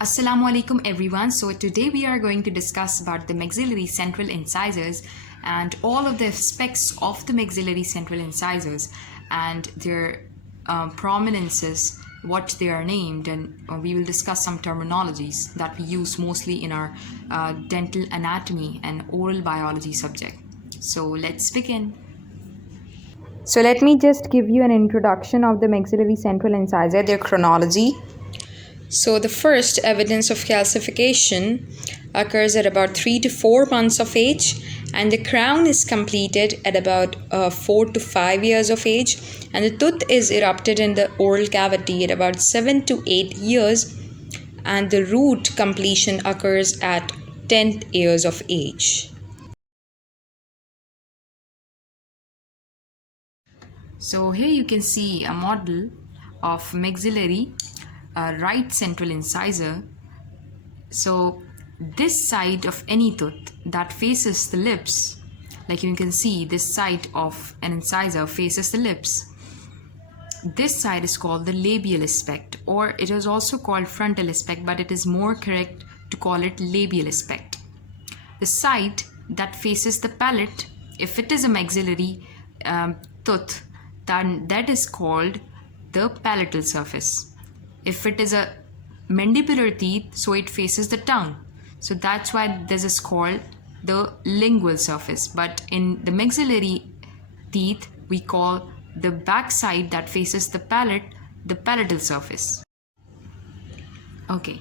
Assalamu alaikum everyone. So today we are going to discuss about the maxillary central incisors and all of the aspects of the maxillary central incisors and their prominences, what they are named, and we will discuss some terminologies that we use mostly in our dental anatomy and oral biology subject. So let's begin. So let me just give you an introduction of the maxillary central incisor, their chronology. So the first evidence of calcification occurs at about 3 to 4 months of age, and the crown is completed at about 4 to 5 years of age, and the tooth is erupted in the oral cavity at about 7 to 8 years, and the root completion occurs at 10 years of age. So here you can see a model of maxillary right central incisor. So this side of any tooth that faces the lips, like you can see this side of an incisor faces the lips. This side is called the labial aspect, or it is also called frontal aspect, but it is more correct to call it labial aspect. The side that faces the palate, if it is a maxillary tooth, then that is called the palatal surface. If it is a mandibular teeth, so it faces the tongue. So that's why this is called the lingual surface. But in the maxillary teeth, we call the back side that faces the palate the palatal surface. Okay,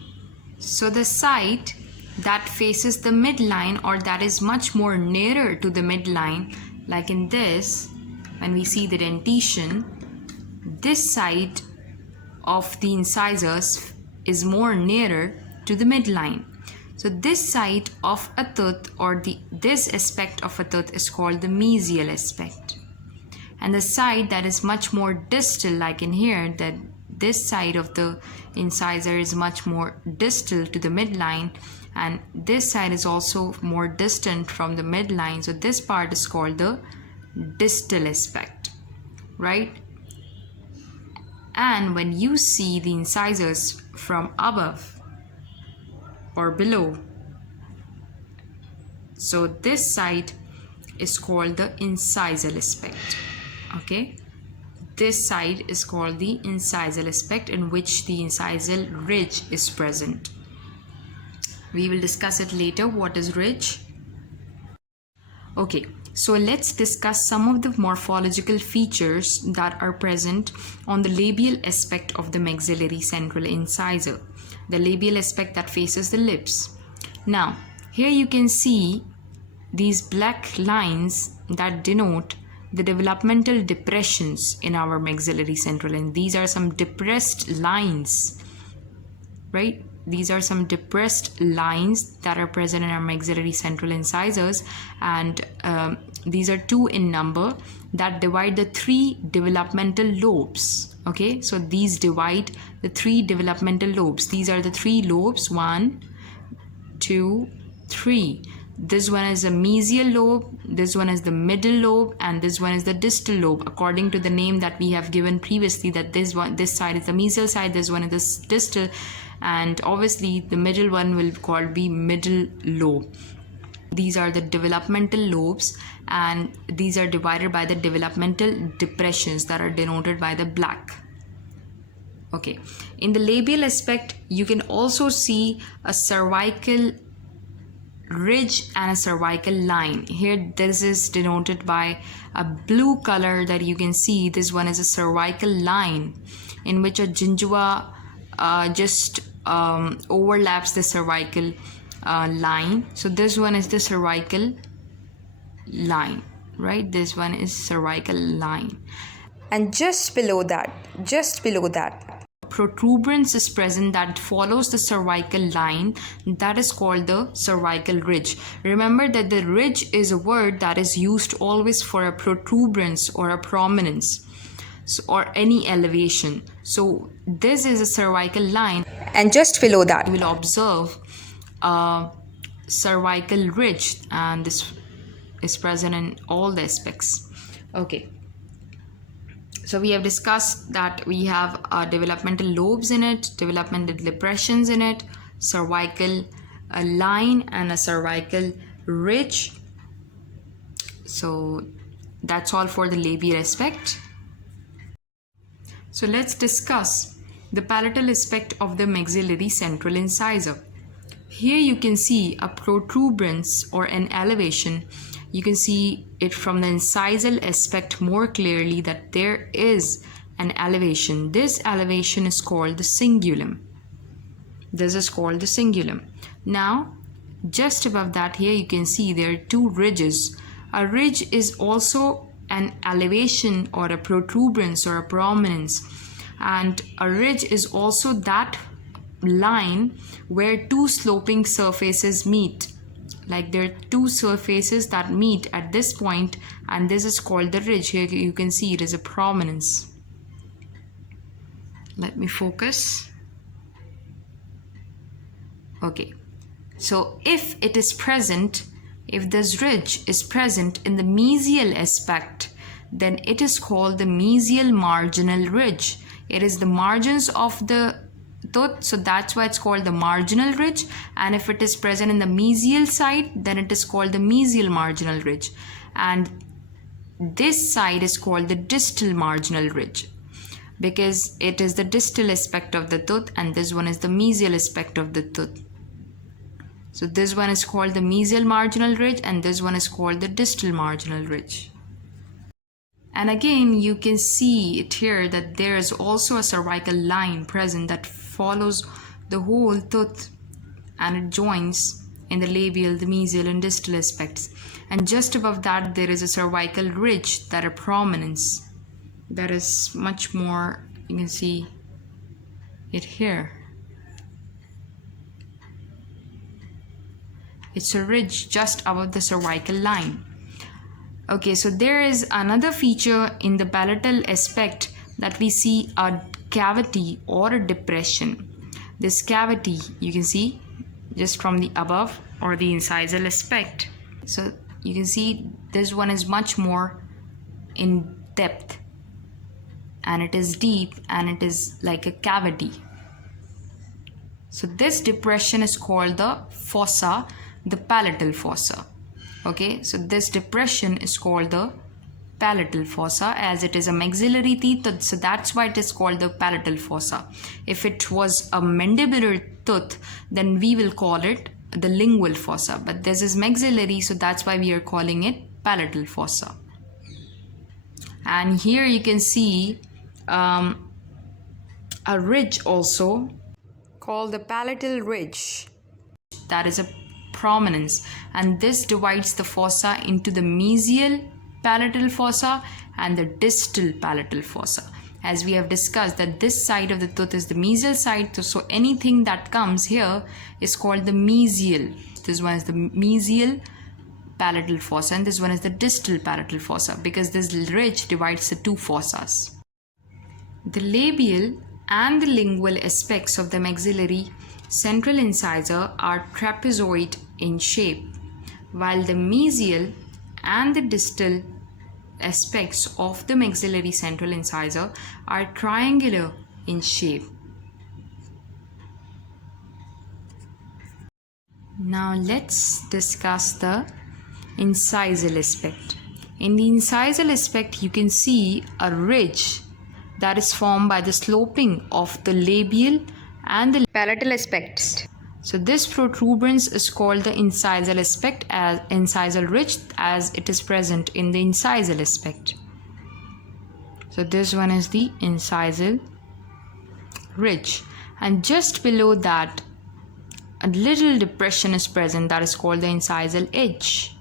so the side that faces the midline, or that is much more nearer to the midline, like in this, when we see the dentition, this side of the incisors is more nearer to the midline. So this side of a tooth, or this aspect of a tooth, is called the mesial aspect. And the side that is much more distal, like in here, that this side of the incisor is much more distal to the midline, and this side is also more distant from the midline. So this part is called the distal aspect, right? And when you see the incisors from above or below, so this side is called the incisal aspect. Okay, this side is called the incisal aspect, in which the incisal ridge is present. We will discuss it later. What is ridge? Okay, so let's discuss some of the morphological features that are present on the labial aspect of the maxillary central incisor, the labial aspect that faces the lips. Now, here you can see these black lines that denote the developmental depressions in our maxillary central, and these are some depressed lines, right? These are some depressed lines that are present in our maxillary central incisors, and these are 2 in number that divide the 3 developmental lobes. Okay, so these divide the 3 developmental lobes. These are the 3 lobes: 1, 2, 3. This one is the mesial lobe, this one is the middle lobe, and this one is the distal lobe, according to the name that we have given previously, that this side is the mesial side, this one is the distal, and obviously the middle one will be middle lobe. These are the developmental lobes, and these are divided by the developmental depressions that are denoted by the black. Okay, in the labial aspect, you can also see a cervical ridge and a cervical line. Here this is denoted by a blue color that you can see. This one is a cervical line in which a gingiva just overlaps the cervical line. So this one is the cervical line, right? This one is cervical line, And just below that, protuberance is present that follows the cervical line, that is called the cervical ridge. Remember that the ridge is a word that is used always for a protuberance or a prominence, or any elevation. So this is a cervical line, and just below that, you will observe a cervical ridge, and this is present in all the aspects. Okay, so we have discussed that we have developmental lobes in it, developmental depressions in it, cervical line and a cervical ridge. So that's all for the labial aspect. So let's discuss the palatal aspect of the maxillary central incisor. Here you can see a protuberance or an elevation. You can see it from the incisal aspect more clearly that there is an elevation. This elevation is called the cingulum. This is called the cingulum. Now, just above that, here you can see there are two ridges. A ridge is also an elevation or a protuberance or a prominence, and a ridge is also that line where two sloping surfaces meet. Like there are two surfaces that meet at this point, and this is called the ridge. Here you can see it is a prominence. Let me focus. Okay, so if it is present, if this ridge is present in the mesial aspect, then it is called the mesial marginal ridge. It is the margins of the tooth, so that's why it's called the marginal ridge. And if it is present in the mesial side, then it is called the mesial marginal ridge. And this side is called the distal marginal ridge, because it is the distal aspect of the tooth, and this one is the mesial aspect of the tooth. So this one is called the mesial marginal ridge, and this one is called the distal marginal ridge. And again, you can see it here that there is also a cervical line present that follows the whole tooth, and it joins in the labial, the mesial and distal aspects. And just above that, there is a cervical ridge, that a prominence that is much more, you can see it here. It's a ridge just above the cervical line. Okay, so there is another feature in the palatal aspect that we see a cavity or a depression. This cavity, you can see just from the above or the incisal aspect. So you can see this one is much more in depth, and it is deep, and it is like a cavity. So this depression is called the fossa, the palatal fossa. Okay, so this depression is called the palatal fossa, as it is a maxillary teeth, so that's why it is called the palatal fossa. If it was a mandibular tooth, then we will call it the lingual fossa, but this is maxillary, so that's why we are calling it palatal fossa. And here you can see a ridge also called the palatal ridge. That is a prominence, and this divides the fossa into the mesial palatal fossa and the distal palatal fossa. As we have discussed that this side of the tooth is the mesial side, so anything that comes here is called the mesial. This one is the mesial palatal fossa, and this one is the distal palatal fossa, because this ridge divides the two fossas. The labial and the lingual aspects of the maxillary central incisor are trapezoid in shape, while the mesial and the distal aspects of the maxillary central incisor are triangular in shape. Now let's discuss the incisal aspect. In the incisal aspect, you can see a ridge that is formed by the sloping of the labial and the palatal aspects. So this protuberance is called the incisal aspect, as incisal ridge, as it is present in the incisal aspect. So this one is the incisal ridge, and just below that a little depression is present that is called the incisal edge.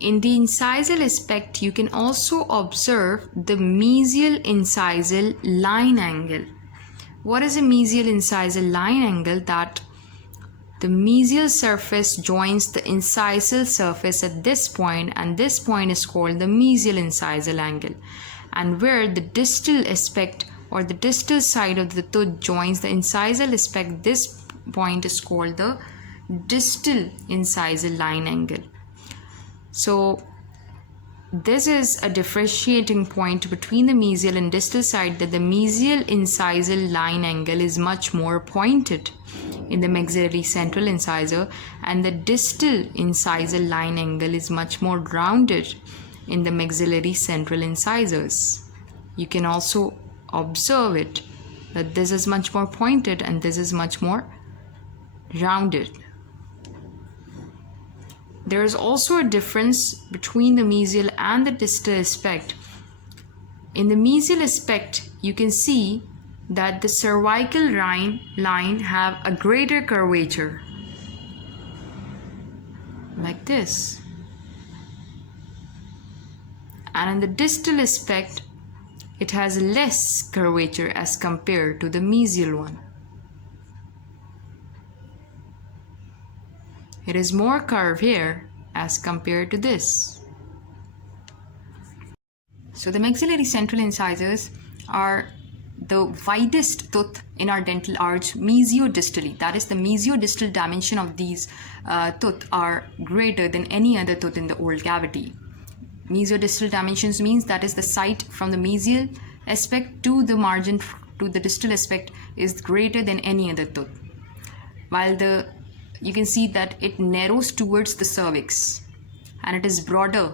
In the incisal aspect, you can also observe the mesial incisal line angle. What is a mesial incisal line angle? That the mesial surface joins the incisal surface at this point, and this point is called the mesial incisal angle. And where the distal aspect or the distal side of the tooth joins the incisal aspect, this point is called the distal incisal line angle. So this is a differentiating point between the mesial and distal side, that the mesial incisal line angle is much more pointed in the maxillary central incisor, and the distal incisal line angle is much more rounded in the maxillary central incisors. You can also observe it, that this is much more pointed and this is much more rounded. There is also a difference between the mesial and the distal aspect. In the mesial aspect, you can see that the cervical line have a greater curvature, like this. And in the distal aspect, it has less curvature as compared to the mesial one. It is more curved here as compared to this. So the maxillary central incisors are the widest tooth in our dental arch mesiodistally. That is, the mesiodistal dimension of these tooth are greater than any other tooth in the oral cavity. Mesiodistal dimensions means that is the site from the mesial aspect to the margin to the distal aspect is greater than any other tooth. While you can see that it narrows towards the cervix and it is broader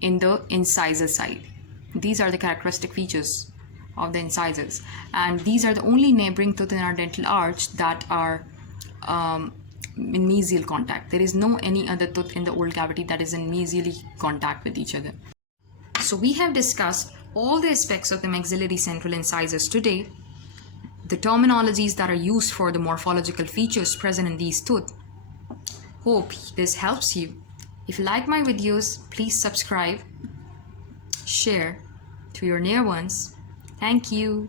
in the incisor side. These are the characteristic features of the incisors, and these are the only neighboring tooth in our dental arch that are in mesial contact. There is no any other tooth in the oral cavity that is in mesially contact with each other. So we have discussed all the aspects of the maxillary central incisors today, the terminologies that are used for the morphological features present in these teeth. Hope this helps you. If you like my videos, please subscribe, share to your near ones. Thank you.